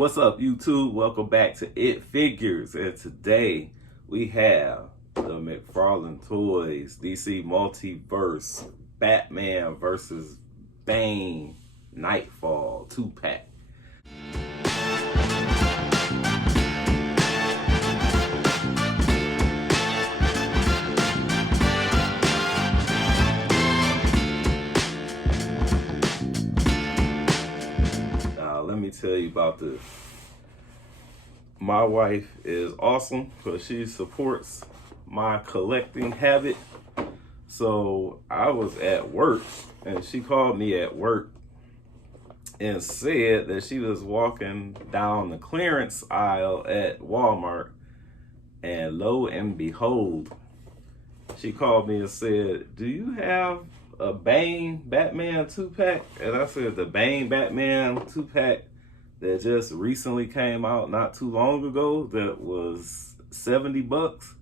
What's up, YouTube? Welcome back to It Figures, and today we have the McFarlane Toys DC Multiverse Batman versus Bane Nightfall 2-pack. Let me tell you about this. My wife is awesome because she supports my collecting habit. So I was at work and she called me at work and said that she was walking down the clearance aisle at Walmart, and lo and behold, she called me and said, "Do you have a Bane Batman 2-pack?" And I said, "The Bane Batman 2-pack that just recently came out not too long ago that was $70?"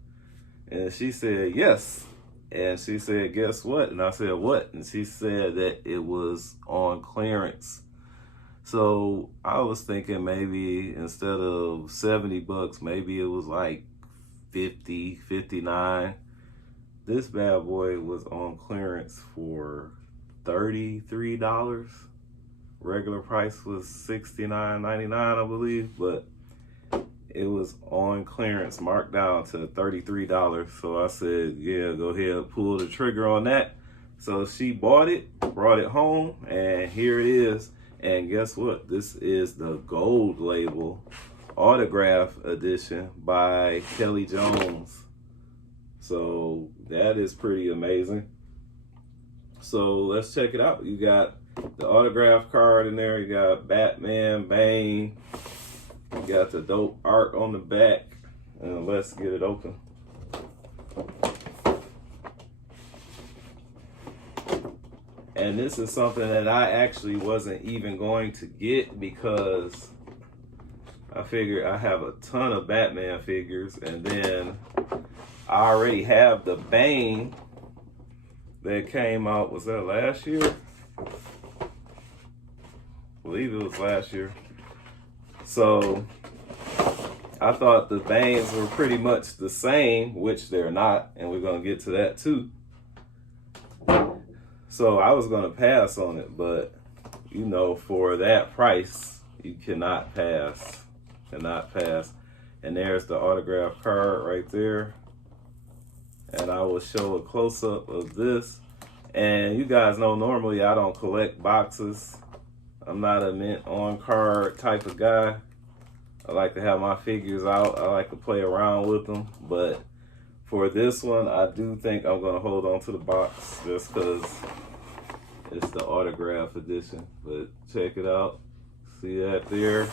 And she said, "Yes." And she said, "Guess what?" And I said, "What?" And she said that it was on clearance. So I was thinking maybe instead of $70, maybe it was like 50, 59. This bad boy was on clearance for $33. Regular price was $69.99, I believe, but it was on clearance, marked down to $33. So I said, yeah, go ahead, pull the trigger on that. So she bought it, brought it home, and here it is. And guess what? This is the gold label autograph edition by Kelly Jones. So that is pretty amazing. So let's check it out. You got the autograph card in there. You got Batman, Bane. You got the dope art on the back. And let's get it open. And this is something that I actually wasn't even going to get because I figured I have a ton of Batman figures, and then I already have the Bane that came out, was that last year? I believe it was last year. So I thought the Banes were pretty much the same, which they're not, and we're gonna get to that too. So I was gonna pass on it, but you know, for that price, you cannot pass, cannot pass. And there's the autograph card right there. And I will show a close-up of this. And you guys know normally I don't collect boxes. I'm not a mint on card type of guy. I like to have my figures out. I like to play around with them. But for this one, I do think I'm gonna hold on to the box just because it's the autograph edition. But check it out. See that there?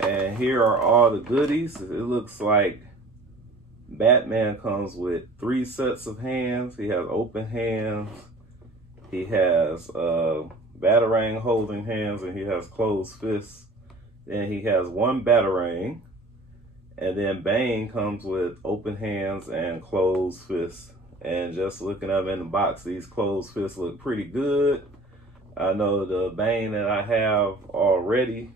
And here are all the goodies. It looks like Batman comes with 3 sets of hands. He has open hands. He has Batarang holding hands, and he has closed fists. Then he has 1 Batarang. And then Bane comes with open hands and closed fists. And just looking up in the box, these closed fists look pretty good. I know the Bane that I have already,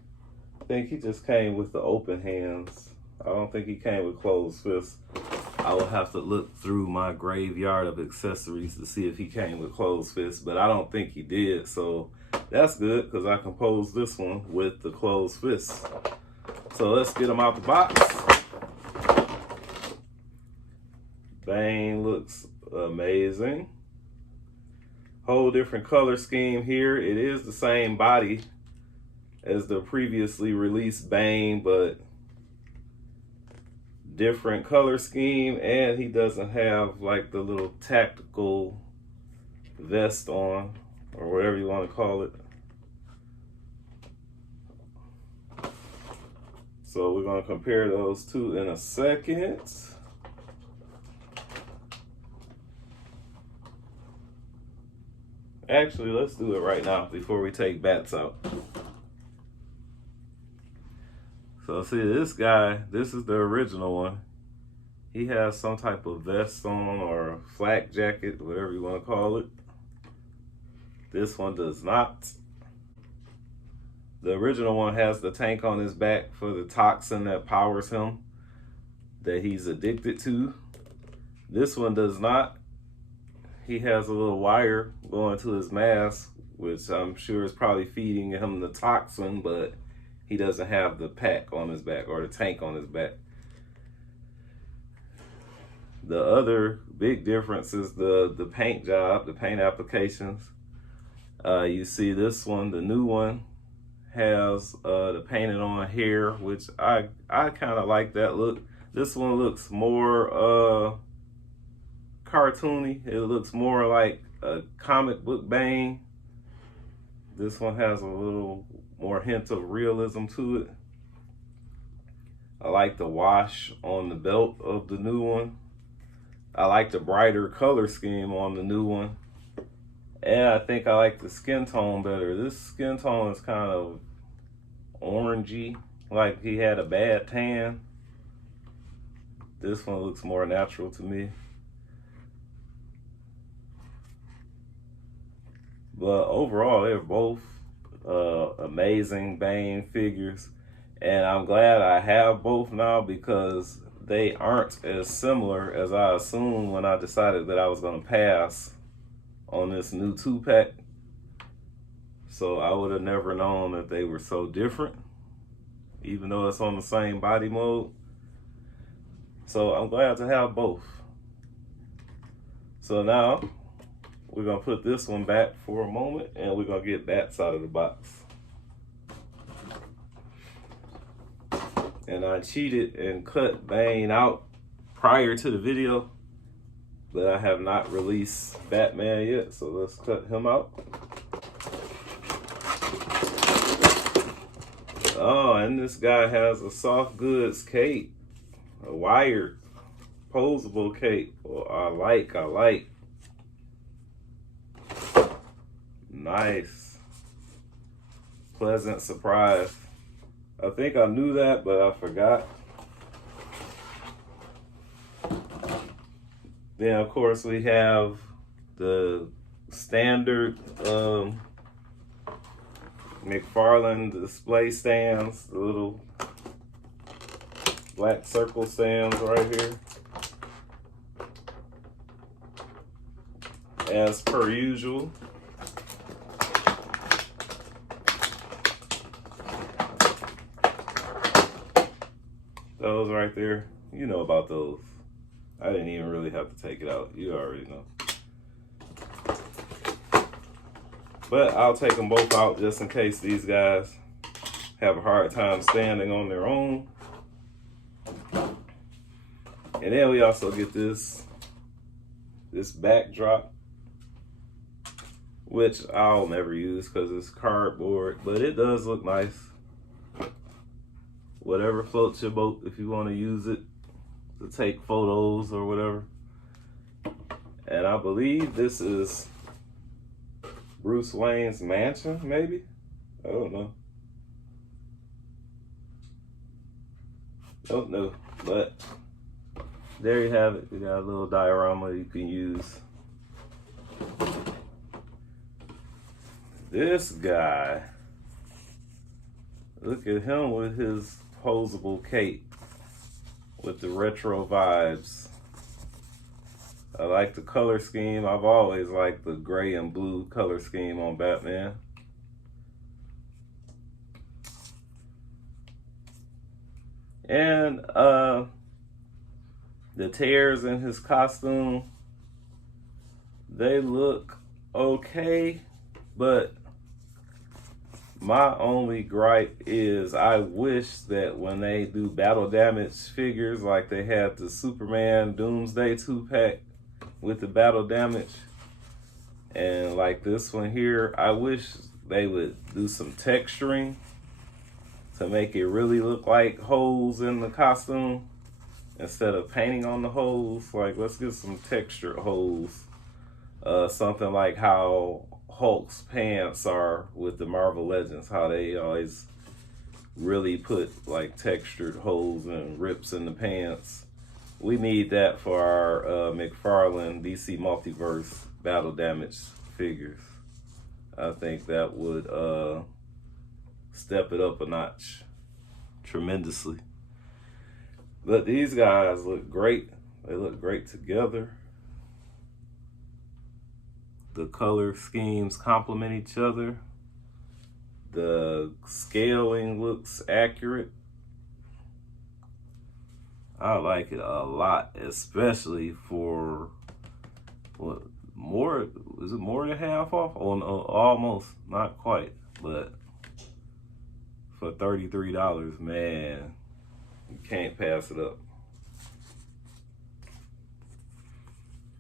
I think he just came with the open hands. I don't think he came with closed fists. I will have to look through my graveyard of accessories to see if he came with closed fists, but I don't think he did. So that's good because I composed this one with the closed fists. So let's get him out the box. Bane looks amazing. Whole different color scheme here. It is the same body as the previously released Bane, but different color scheme, and he doesn't have like the little tactical vest on, or whatever you want to call it. So we're going to compare those two in a second. Actually, let's do it right now before we take bats out. So see, this guy, this is the original one. He has some type of vest on or flak jacket, whatever you want to call it. This one does not. The original one has the tank on his back for the toxin that powers him, that he's addicted to. This one does not. He has a little wire going to his mask, which I'm sure is probably feeding him the toxin, but he doesn't have the pack on his back or the tank on his back. The other big difference is the paint job, the paint applications. You see this one, the new one, has the painted on hair, which I kind of like that look. This one looks more cartoony. It looks more like a comic book Bane. This one has a little more hint of realism to it. I like the wash on the belt of the new one. I like the brighter color scheme on the new one. And I think I like the skin tone better. This skin tone is kind of orangey, like he had a bad tan. This one looks more natural to me. But overall, they're both amazing Bane figures. And I'm glad I have both now, because they aren't as similar as I assumed when I decided that I was going to pass on this new 2-pack. So I would have never known that they were so different, even though it's on the same body mode. So I'm glad to have both. So now we're going to put this one back for a moment, and we're going to get Bats out of the box. And I cheated and cut Bane out prior to the video, but I have not released Batman yet, so let's cut him out. Oh, and this guy has a soft goods cape, a wired posable cape. Well, I like. Nice. Pleasant surprise. I think I knew that, but I forgot. Then, of course, we have the standard McFarlane display stands, the little black circle stands right here. As per usual. Those right there, you know about those. I didn't even really have to take it out. You already know. But I'll take them both out just in case these guys have a hard time standing on their own. And then we also get this backdrop, which I'll never use because it's cardboard, but it does look nice. Whatever floats your boat, if you want to use it to take photos or whatever. And I believe this is Bruce Wayne's mansion, maybe? I don't know. Don't know, but there you have it. You got a little diorama you can use. This guy, look at him with his posable cape with the retro vibes. I like the color scheme. I've always liked the gray and blue color scheme on Batman. And the tears in his costume, they look okay, but my only gripe is I wish that when they do battle damage figures, like they had the Superman Doomsday 2-pack with the battle damage, and like this one here, I wish they would do some texturing to make it really look like holes in the costume instead of painting on the holes. Like, let's get some textured holes. Something like how Hulk's pants are with the Marvel Legends, how they always really put like textured holes and rips in the pants. We need that for our McFarlane DC Multiverse battle damage figures. I think that would step it up a notch tremendously. But these guys look great. They look great together. The color schemes complement each other. The scaling looks accurate. I like it a lot, especially for what, more, is it more than half off? Oh no, almost, not quite, but for $33, man, you can't pass it up.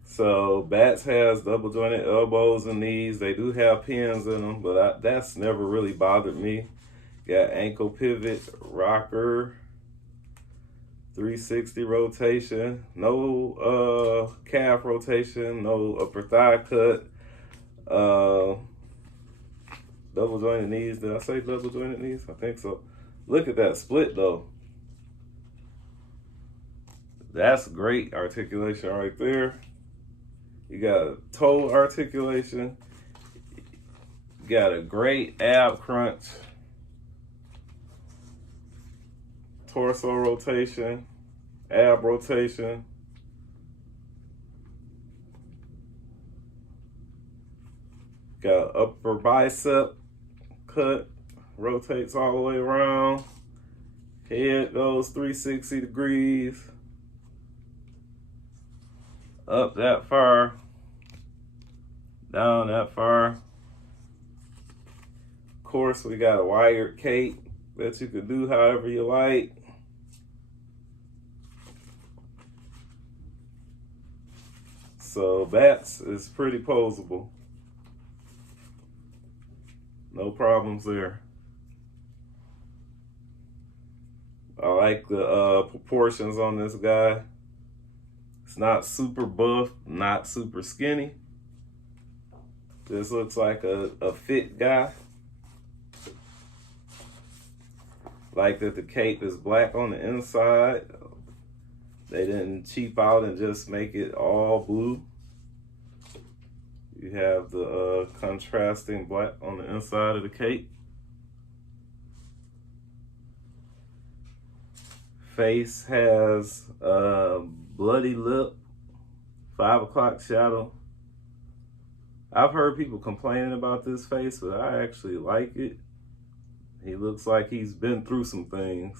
So Bats has double jointed elbows and knees. They do have pins in them, but that's never really bothered me. Got ankle pivot, rocker, 360 rotation, no calf rotation, no upper thigh cut, double jointed knees. Did I say double jointed knees? I think so. Look at that split though. That's great articulation right there. You got a toe articulation. You got a great ab crunch. Torso rotation, ab rotation. Got upper bicep cut, rotates all the way around. Head goes 360 degrees. Up that far, down that far. Of course, we got a wired cape that you can do however you like. So Bats is pretty posable. No problems there. I like the proportions on this guy. It's not super buff, not super skinny. This looks like a fit guy. Like that the cape is black on the inside. They didn't cheap out and just make it all blue. You have the contrasting black on the inside of the cape. Face has bloody lip, 5 o'clock shadow. I've heard people complaining about this face, but I actually like it. He looks like he's been through some things.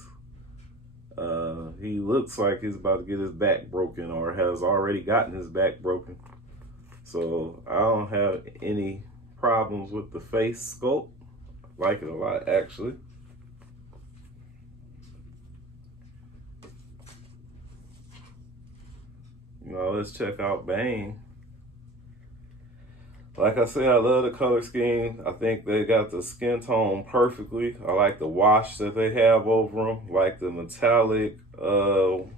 He looks like he's about to get his back broken or has already gotten his back broken. So I don't have any problems with the face sculpt. I like it a lot, actually. Now let's check out Bane. Like I said, I love the color scheme. I think they got the skin tone perfectly. I like the wash that they have over them. Like the metallic, worn,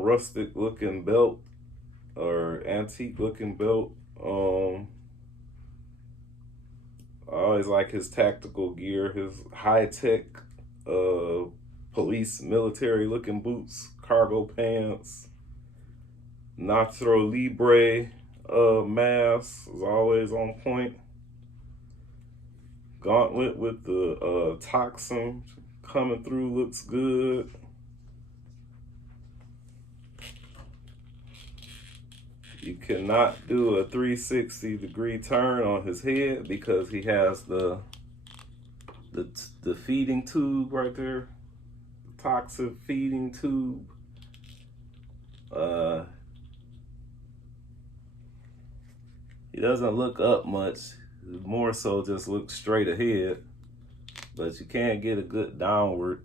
rustic looking belt or antique looking belt. I always like his tactical gear, his high-tech police military looking boots, cargo pants. Nacho Libre mask is always on point. Gauntlet with the toxin coming through looks good. You cannot do a 360 degree turn on his head because he has the feeding tube right there, the toxin feeding tube. He doesn't look up much, more so just looks straight ahead, but you can't get a good downward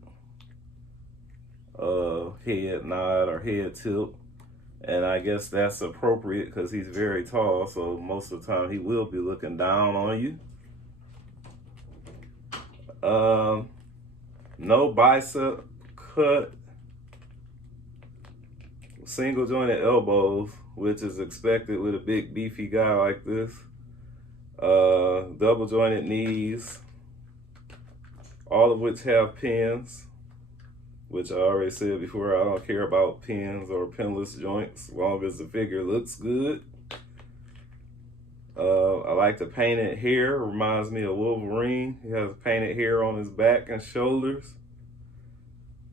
head nod or head tilt. And I guess that's appropriate because he's very tall, so most of the time he will be looking down on you. No bicep cut, single jointed elbows, which is expected with a big beefy guy like this. Double jointed knees, all of which have pins, which I already said before, I don't care about pins or pinless joints as long as the figure looks good. I like the painted hair. Reminds me of Wolverine. He has painted hair on his back and shoulders.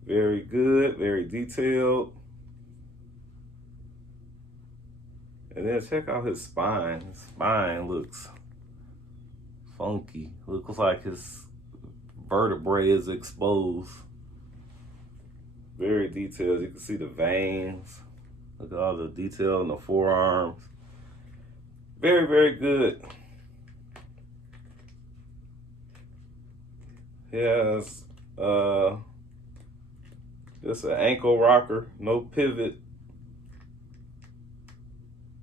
Very good, very detailed. And then check out his spine. His spine looks funky. Looks like his vertebrae is exposed. Very detailed. You can see the veins. Look at all the detail in the forearms. Very, very good. He has just an ankle rocker, no pivot.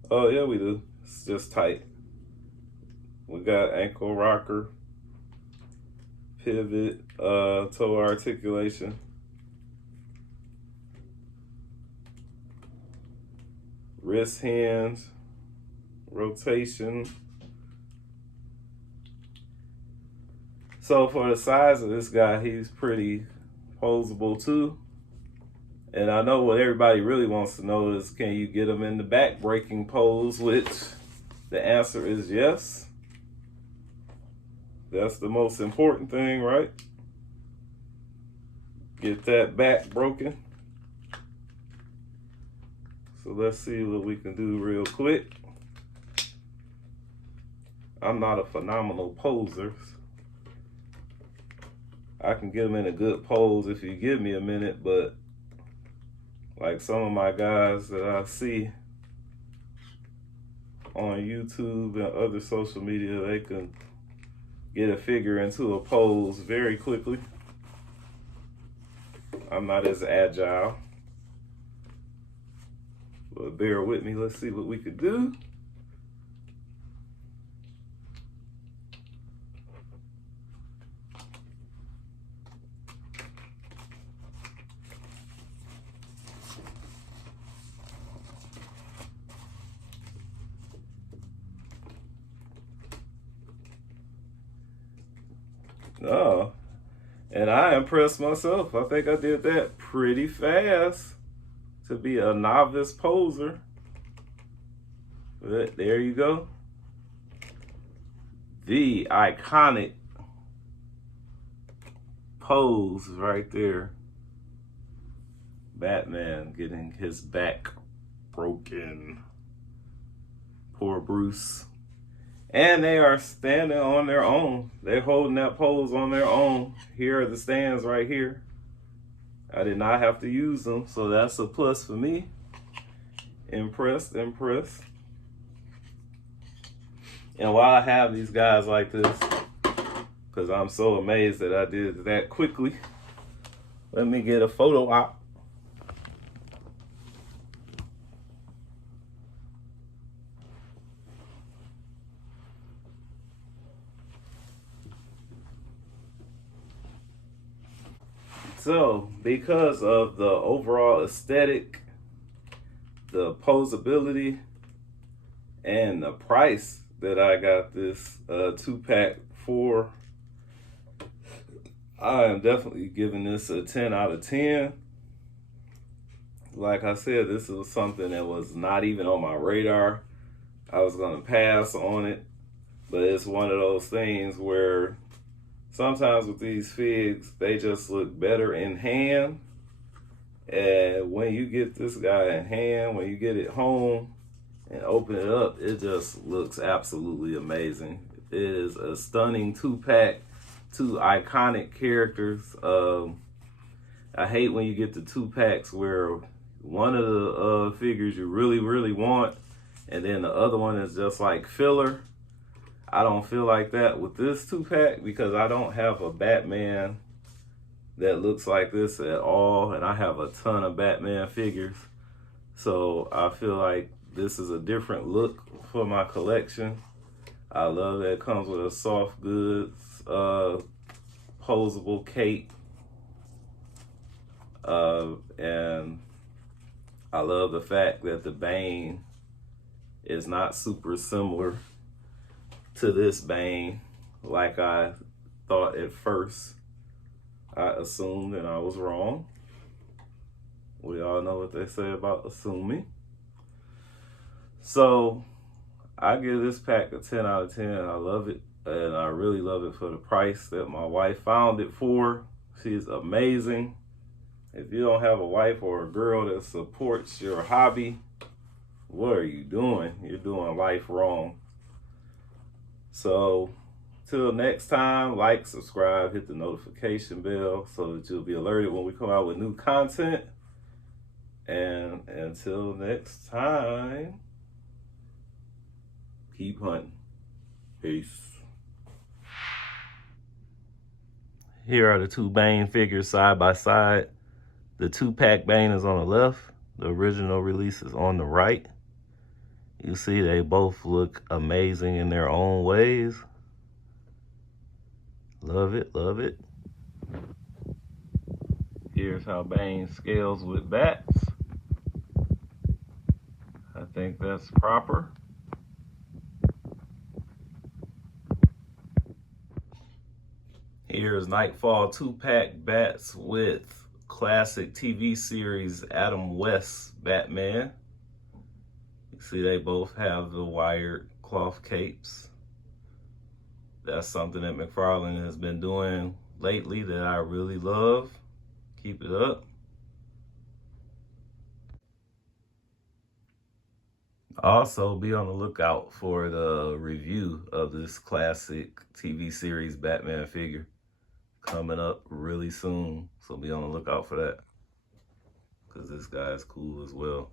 Oh yeah, we do. It's just tight. We got ankle rocker, pivot, toe articulation. Wrist hands, rotation. So for the size of this guy, he's pretty posable too. And I know what everybody really wants to know is, can you get him in the back breaking pose, which the answer is yes. That's the most important thing, right? Get that back broken. So let's see what we can do real quick. I'm not a phenomenal poser. I can get him in a good pose if you give me a minute, but like some of my guys that I see on YouTube and other social media, they can get a figure into a pose very quickly. I'm not as agile. But bear with me, let's see what we could do. Oh, and I impressed myself. I think I did that pretty fast to be a novice poser. But there you go. The iconic pose right there. Batman getting his back broken. Poor Bruce. And they are standing on their own. They're holding that pose on their own. Here are the stands right here. I did not have to use them, so that's a plus for me. Impressed, impressed. And while I have these guys like this, because I'm so amazed that I did that quickly, let me get a photo op. So, because of the overall aesthetic, the posability, and the price that I got this 2-pack for, I am definitely giving this a 10 out of 10. Like I said, this was something that was not even on my radar. I was going to pass on it, but it's one of those things where sometimes with these figs, they just look better in hand. And when you get this guy in hand, when you get it home and open it up, it just looks absolutely amazing. It is a stunning 2-pack, 2 iconic characters. I hate when you get the 2-packs where one of the figures you really, really want, and then the other one is just like filler. I don't feel like that with this 2-pack because I don't have a Batman that looks like this at all, and I have a ton of Batman figures. So I feel like this is a different look for my collection. I love that it comes with a soft goods, posable cape. And I love the fact that the Bane is not super similar to this Bane like I thought at first. I assumed and I was wrong. We all know what they say about assuming. So I give this pack a 10 out of 10. I love it. And I really love it for the price that my wife found it for. She's amazing. If you don't have a wife or a girl that supports your hobby, what are you doing? You're doing life wrong. So, till next time, like, subscribe, hit the notification bell so that you'll be alerted when we come out with new content. And until next time, keep hunting. Peace. Here are the two Bane figures side by side. The 2-pack Bane is on the left. The original release is on the right. You see they both look amazing in their own ways. Love it, love it. Here's how Bane scales with bats. I think that's proper. Here's Nightfall 2-pack bats with classic TV series Adam West Batman. You see they both have the wired cloth capes. That's something that McFarlane has been doing lately that I really love. Keep it up. Also, be on the lookout for the review of this classic TV series Batman figure coming up really soon. So be on the lookout for that, because this guy is cool as well.